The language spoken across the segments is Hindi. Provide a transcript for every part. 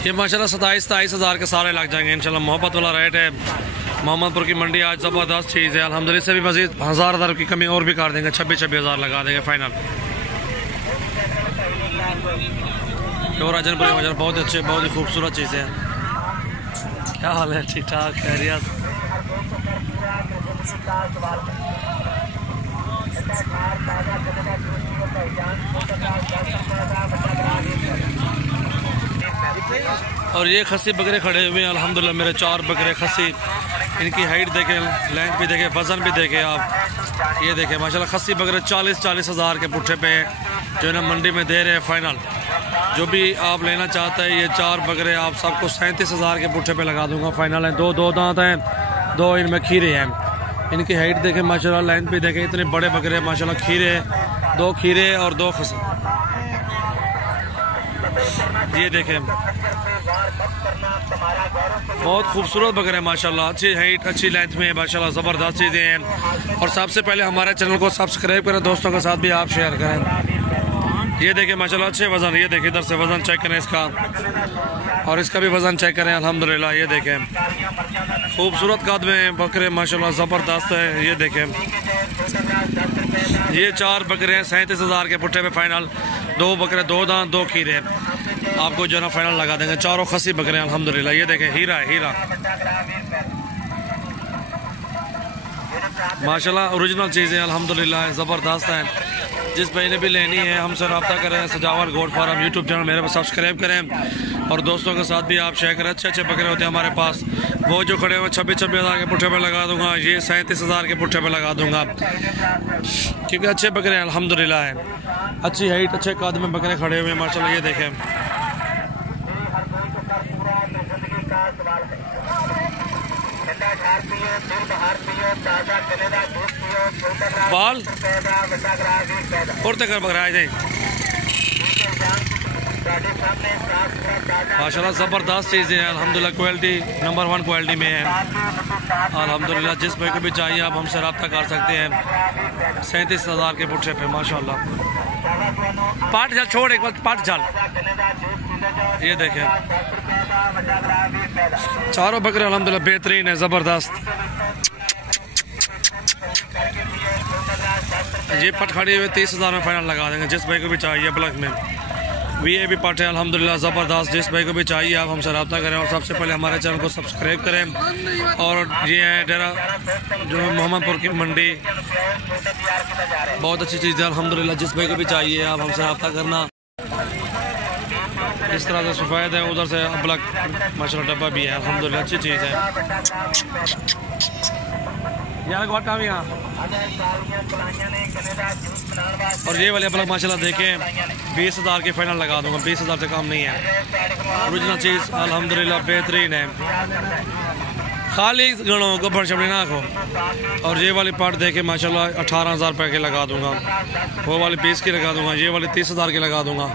ये माशाल्लाह 27-23 हज़ार के सारे लग जाएंगे इंशाल्लाह। मोहब्बत वाला रेट है। मोहम्मदपुर की मंडी आज ज़बरदस्त चीज़ है अल्हम्दुलिल्लाह। से भी मज़ीद 1000 की कमी और भी कर देंगे, 26 हज़ार लगा देंगे फाइनल। और राजनपुरी मजर बहुत अच्छे, बहुत ही खूबसूरत चीज़ें हैं। क्या हाल है? ठीक ठाक, खैरियत। और ये खस्सी बकरे खड़े हुए हैं अल्हम्दुलिल्लाह। मेरे 4 बकरे खस्सी, इनकी हाइट देखें, लेंथ भी देखें, वज़न भी देखें आप। ये देखें माशाल्लाह खस्सी बकरे 40 हज़ार के पुट्ठे पे जो है ना मंडी में दे रहे हैं फाइनल। जो भी आप लेना चाहता है ये 4 बकरे आप सबको 37 हज़ार के पुट्ठे पे लगा दूंगा फाइनल है। 2 दांत हैं, 2 इनमें खीरे हैं। इनकी हाइट देखें माशाल्लाह, लेंथ भी देखें, इतने बड़े बकरे माशाल्लाह। खीरे 2 खीरे और 2 खस्सी। ये देखें बहुत खूबसूरत बकरे हैं माशाल्लाह। अच्छी हाइट, अच्छी लेंथ में माशाल्लाह, ज़बरदस्त चीज़ें हैं। और सबसे पहले हमारे चैनल को सब्सक्राइब करें, दोस्तों के साथ भी आप शेयर करें। ये देखें माशाल्लाह अच्छे वज़न। ये देखें इधर से वज़न चेक करें इसका, और इसका भी वज़न चेक करें अल्हम्दुलिल्लाह। ये देखें खूबसूरत कद में बकरे माशाल्लाह, ज़बरदस्त है। ये देखें ये 4 बकरे हैं 37 हज़ार के पुट्ठे पे फाइनल। 2 बकरे, 2 दांत, 2 खीरे आपको जो है ना फाइनल लगा देंगे। 4 खस्सी बकरे हैं अल्हम्दुलिल्लाह। ये देखें हीरा है, हीरा माशाल्लाह, ओरिजिनल चीज़ें अल्हम्दुलिल्लाह, ज़बरदस्त हैं। जिस भाई ने भी लेनी है हमसे रब्ता करें। सजावट गोट फार्म यूट्यूब चैनल मेरे पर सब्सक्राइब करें, और दोस्तों के साथ भी आप शेयर करें। अच्छे बकरे होते हैं हमारे पास। वो जो खड़े हुए 26 हज़ार के पुट्ठे पे लगा दूंगा, ये 37 हज़ार के पुट्ठे पे लगा दूंगा, क्योंकि अच्छे बकरे हैं अल्हम्दुलिल्लाह है। अच्छी हाइट, अच्छे कद में बकरे खड़े हुए हैं माशाल्लाह। ये देखें बाल उड़ते कर बकरा है माशाल्लाह, ज़बरदस्त चीज़ें हैं अल्हम्दुलिल्लाह। क्वालिटी नंबर 1 क्वालिटी में है अल्हम्दुलिल्लाह। जिस भाई को भी चाहिए आप हमसे रब्ता कर सकते हैं। 37 हज़ार के पुट्ठे पे माशाल्लाह। पाट जाल छोड़, एक बार पाट जाल। ये देखें 4 बकरे अल्हम्दुलिल्लाह बेहतरीन है, ज़बरदस्त। ये पट खड़ी हुई 30 हज़ार में फाइनल लगा देंगे। जिस भाई को भी चाहिए ब्लैक में भी पट है अल्हम्दुलिल्लाह, ज़बरदस्त। जिस भाई को भी चाहिए आप हमसे रब्ता करें, और सबसे पहले हमारे चैनल को सब्सक्राइब करें। और ये है डेरा जो है मोहम्मदपुर की मंडी, बहुत अच्छी चीज़ है अल्हम्दुलिल्लाह। जिस भाई को भी चाहिए आप हमसे रब्ता करना। इस तरह से सफ़ेद है, उधर से ब्लैक माशाल्लाह डब्बा भी है अल्हम्दुलिल्लाह, अच्छी चीज़ है यार। और ये वाले ब्लैक माशाल्लाह देखें 20 हज़ार के फाइनल लगा दूंगा, 20 हज़ार से कम नहीं है। ओरिजिनल चीज़ अल्हम्दुलिल्लाह बेहतरीन है। खाली गणों को भरशमड़ी ना खो। और ये वाली पार्ट देखे माशाल्लाह 18 हज़ार रुपये के लगा दूंगा। वो वाली 20 की लगा दूंगा, ये वाली 30 हज़ार की लगा दूंगा।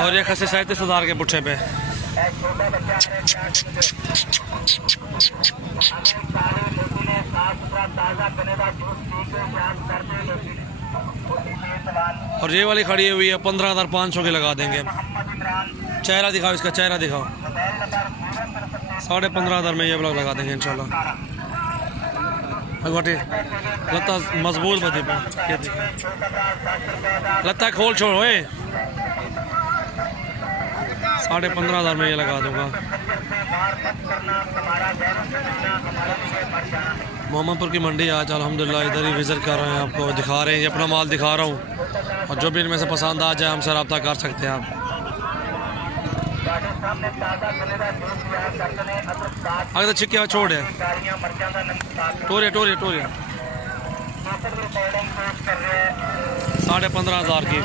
और ये खस्सी 37 हज़ार के पुट्ठे पे। और ये वाली खड़ी हुई है 15,500 की लगा देंगे। चेहरा दिखाओ, इसका चेहरा दिखाओ। 15,500 में ये ब्लॉक लगा देंगे इंशाल्लाह। लत्ता मजबूत बदी पे, ये लत्ता खोल छोड़ ओए। 15,500 में ये लगा दूंगा। मोहम्मदपुर की मंडी आज अल्हम्दुलिल्लाह इधर ही विजिट कर रहे हैं, आपको दिखा रहे हैं, ये अपना माल दिखा रहा हूँ। और जो भी इनमें से पसंद आ जाए हमसे रब्ता कर सकते हैं आप। अगर छिक्के छोड़ है टोरिया 15,500 की।